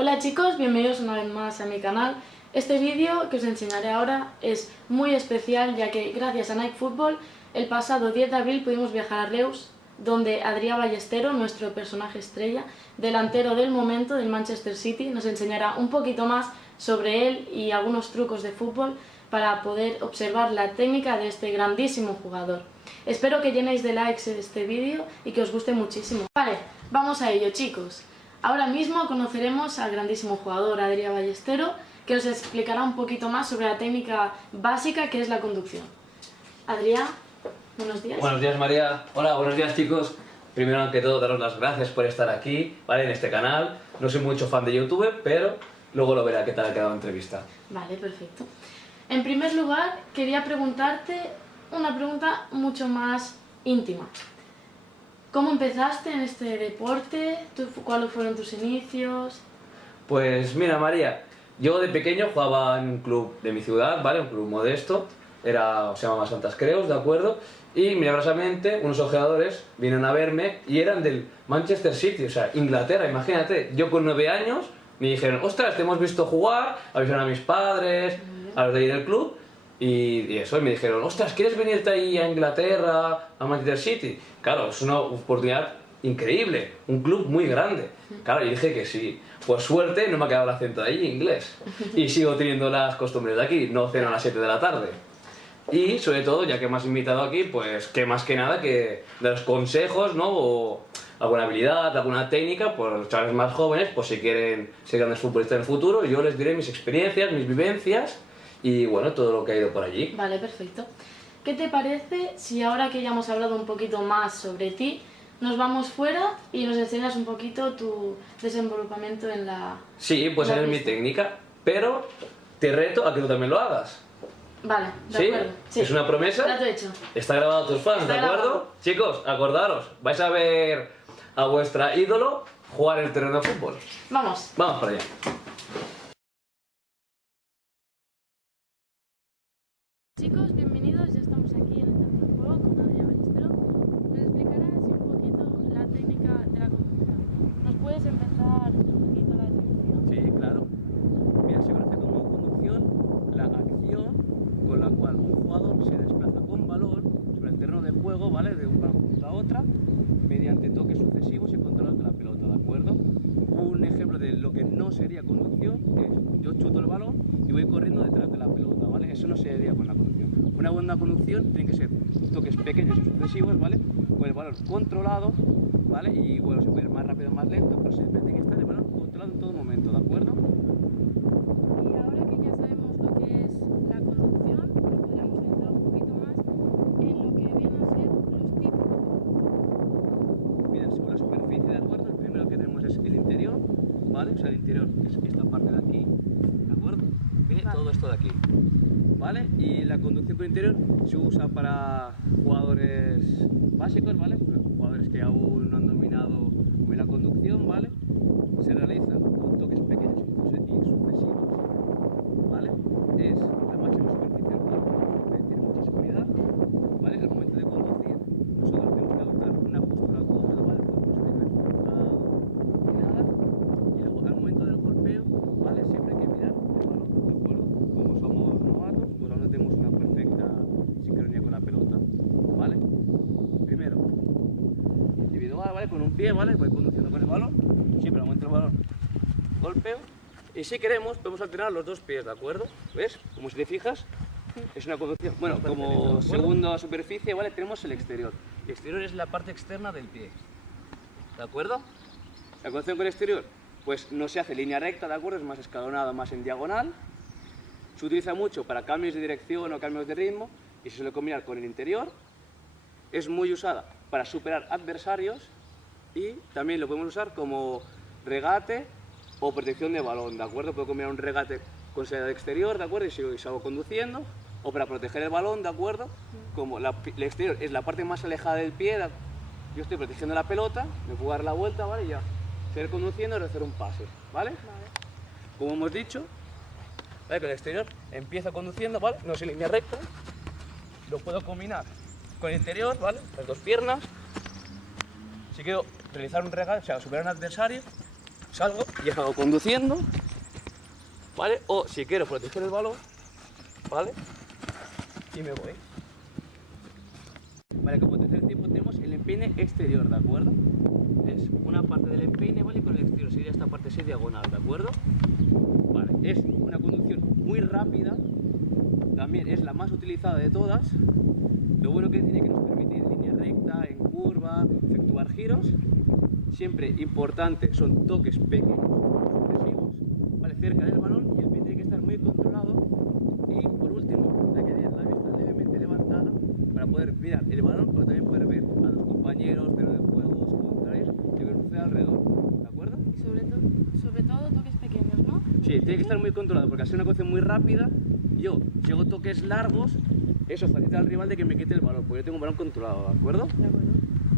Hola chicos, bienvenidos una vez más a mi canal. Este vídeo que os enseñaré ahora es muy especial ya que gracias a Nike Football el pasado 10 de abril pudimos viajar a Reus, donde Adrià Ballestero, nuestro personaje estrella, delantero del momento del Manchester City, nos enseñará un poquito más sobre él y algunos trucos de fútbol para poder observar la técnica de este grandísimo jugador. Espero que llenéis de likes este vídeo y que os guste muchísimo. Vale, vamos a ello chicos. Ahora mismo conoceremos al grandísimo jugador Adrià Ballestero, que os explicará un poquito más sobre la técnica básica que es la conducción. Adrià, buenos días. Buenos días María. Hola, buenos días chicos. Primero que todo daros las gracias por estar aquí, ¿vale? En este canal. No soy mucho fan de YouTube, pero luego lo verá qué tal ha quedado la entrevista. Vale, perfecto. En primer lugar, quería preguntarte una pregunta mucho más íntima. ¿Cómo empezaste en este deporte? ¿Cuáles fueron tus inicios? Pues mira María, yo de pequeño jugaba en un club de mi ciudad, ¿vale? Un club modesto, se llamaba Santas Creus, ¿de acuerdo? Y milagrosamente unos ojeadores vinieron a verme y eran del Manchester City, o sea, Inglaterra, imagínate. Yo con 9 años me dijeron, ostras, te hemos visto jugar, avisaron a mis padres, a los de ahí del club, y eso, y me dijeron, ostras, ¿quieres venirte ahí a Inglaterra, a Manchester City? Claro, es una oportunidad increíble, un club muy grande. Claro, y dije que sí. Por suerte no me ha quedado el acento de allí, inglés. Y sigo teniendo las costumbres de aquí, no ceno a las 7 de la tarde. Y sobre todo, ya que me has invitado aquí, pues que más que nada que daros consejos, ¿no? O alguna habilidad, alguna técnica, por los chavales más jóvenes, pues si quieren ser grandes futbolistas en el futuro, yo les diré mis experiencias, mis vivencias y bueno, todo lo que ha ido por allí. Vale, perfecto. ¿Qué te parece si ahora que ya hemos hablado un poquito más sobre ti, nos vamos fuera y nos enseñas un poquito tu desenvolvimiento en la... Sí, pues esa es mi técnica, pero te reto a que tú también lo hagas. Vale, de ¿Sí? acuerdo. Sí. ¿Es una promesa? Trato hecho. Está grabado a tus fans, Está ¿de acuerdo? grabado. Chicos, acordaros, vais a ver a vuestra ídolo jugar el terreno de fútbol. Vamos. Vamos para allá. Chicos, bienvenidos, ya estamos aquí en el terreno de juego con Adrià Ballestero. Nos explicará así un poquito la técnica de la conducción. ¿Nos puedes empezar un poquito la definición? Sí, claro. Mira, se conoce como conducción la acción con la cual un jugador se desplaza con balón sobre el terreno de juego, ¿vale? De una punta a otra, mediante toques sucesivos y control de la pelota, ¿de acuerdo? Un ejemplo de lo que no sería conducción es yo chuto el balón y voy corriendo detrás de la pelota, ¿vale? Eso no sería con la conducción. Una buena conducción tiene que ser toques pequeños y sucesivos, ¿vale? Con el balón controlado, ¿vale? Y bueno, se puede ir más rápido o más lento, pero siempre tiene que estar el balón controlado en todo momento, ¿de acuerdo? Y ahora que ya sabemos lo que es la conducción, nos podríamos centrar un poquito más en lo que vienen a ser los tipos de conducción. Mira, según la superficie, ¿de acuerdo? El primero que tenemos es el interior, ¿vale? O sea, el interior es esta parte de aquí, ¿de acuerdo? Viene Vale. todo esto de aquí, ¿vale? Y la conducción por interior se usa para jugadores básicos, ¿vale? Jugadores que aún no han dominado muy la conducción, ¿vale? Se realizan con toques pequeños y sucesivos, ¿vale? Es la máxima superficie del cuerpo, tiene mucha seguridad, ¿vale? Al momento de conducir, nosotros tenemos que adoptar una postura cómoda, ¿vale? El cuerpo no se debe ver forzado ni nada. Y luego, al momento del golpeo, ¿vale? Siempre hay que mirar el balón, ¿de acuerdo? Como somos novatos, pues aún no tenemos una perfecta sincronía con la pelota, ¿vale? Primero, individual, ¿vale? Con un pie, ¿vale? Voy conduciendo con el balón, siempre al momento del balón, golpeo. Y si queremos, podemos alternar los dos pies, ¿de acuerdo? ¿Ves? Como si te fijas, es una conducción. Bueno, como segunda superficie, ¿vale? Tenemos el exterior. El exterior es la parte externa del pie, ¿de acuerdo? La conducción con el exterior, pues no se hace en línea recta, ¿de acuerdo? Es más escalonada, más en diagonal. Se utiliza mucho para cambios de dirección o cambios de ritmo y se suele combinar con el interior. Es muy usada para superar adversarios y también lo podemos usar como regate o protección de balón, ¿de acuerdo? Puedo combinar un regate con salida de exterior, ¿de acuerdo? Y sigo conduciendo, o para proteger el balón, ¿de acuerdo? Como el exterior es la parte más alejada del pie, yo estoy protegiendo la pelota, me puedo dar la vuelta, ¿vale? Y ya, seguir conduciendo y hacer un pase, ¿vale? Como hemos dicho, ¿vale? Con el exterior empiezo conduciendo, ¿vale? No es en línea recta, lo puedo combinar con el interior, ¿vale? Las dos piernas. Si quiero realizar un regate, o sea, superar a un adversario, salgo y salgo conduciendo, ¿vale? O si quiero proteger el balón, ¿vale? Y me voy. Vale, como tercer tipo tenemos el empeine exterior, ¿de acuerdo? Es una parte del empeine, ¿vale? Con el exterior sería esta parte así diagonal, ¿de acuerdo? Vale, es una conducción muy rápida, también es la más utilizada de todas. Lo bueno que tiene que nos permite en línea recta, en curva, efectuar giros. Siempre importante son toques pequeños, sucesivos, ¿vale? Cerca del balón, y el pie tiene que estar muy controlado. Y por último, hay que tener la vista levemente levantada para poder mirar el balón, pero también poder ver a los compañeros, pero de juegos contrarios, y lo que sucede alrededor, ¿de acuerdo? Y sobre todo toques pequeños, ¿no? Sí, tiene que estar muy controlado, porque al ser una conducción muy rápida, yo, si hago toques largos, eso facilita al rival de que me quite el balón, porque yo tengo un balón controlado, ¿de acuerdo? De acuerdo.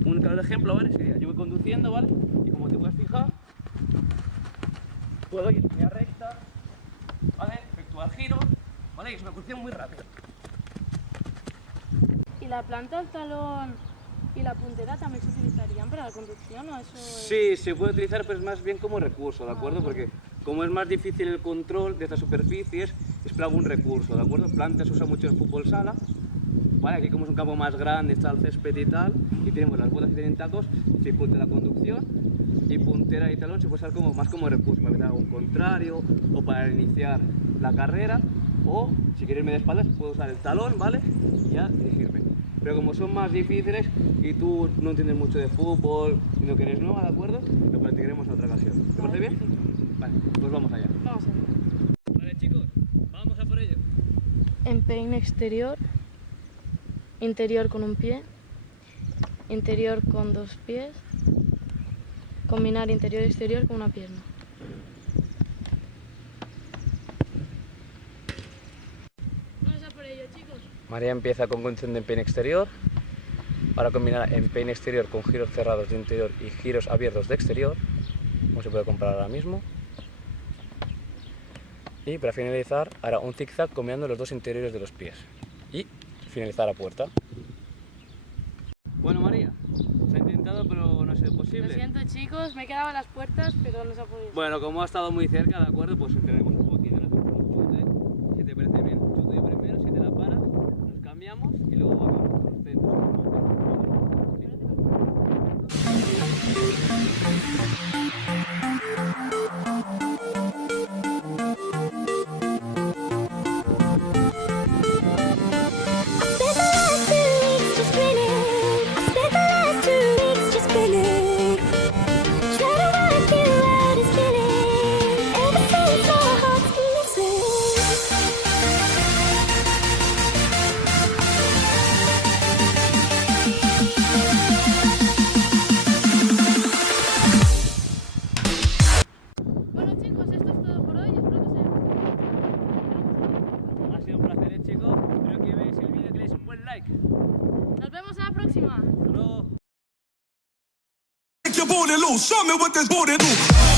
Un claro ejemplo, ¿vale? Sería, yo voy conduciendo, ¿vale? Y como te puedes fijar, puedo ir en línea recta, ¿vale? Efectuar giros, ¿vale? Y es una conducción muy rápida. ¿Y la planta del talón y la puntera también se utilizarían para la conducción o eso es... Sí, se puede utilizar, pero es más bien como recurso, ¿de acuerdo? Porque como es más difícil el control de estas superficies, es para algún recurso, ¿de acuerdo? Planta se usa mucho en fútbol sala, ¿vale? Aquí como es un campo más grande, está el césped y tal, y tenemos las botas que tienen tacos, dificulta la conducción, y puntera y talón se puede usar como, más como recurso, para que te haga un contrario, o para iniciar la carrera, o si quieres irme de espaldas, puedo usar el talón, ¿vale? Y ya dirigirme. Pero como son más difíciles y tú no entiendes mucho de fútbol y no quieres nueva, ¿de acuerdo? Lo practicaremos en otra ocasión. ¿Te parece bien? Vale, pues vamos allá. Vamos a ver. Vale, chicos, vamos a por ello. Empeine exterior, interior con un pie, interior con dos pies, combinar interior y exterior con una pierna. Vamos a por ello, chicos. María empieza con conducción de empeine exterior. Ahora combinar empeine exterior con giros cerrados de interior y giros abiertos de exterior, como se puede comprar ahora mismo. Y para finalizar, hará un zigzag combinando los dos interiores de los pies. Y finalizar a puerta. Bueno, María, se ha intentado, pero no ha sido posible. Lo siento, chicos, me he quedado a las puertas, pero no se ha podido. Bueno, como ha estado muy cerca, ¿de acuerdo? Pues tenemos un poquito de chute. Si te parece bien, chute yo primero, si te la paras, nos cambiamos y luego vamos con los centros. Nos vemos en la próxima. Hasta luego. Your booty loose, show me what this booty do.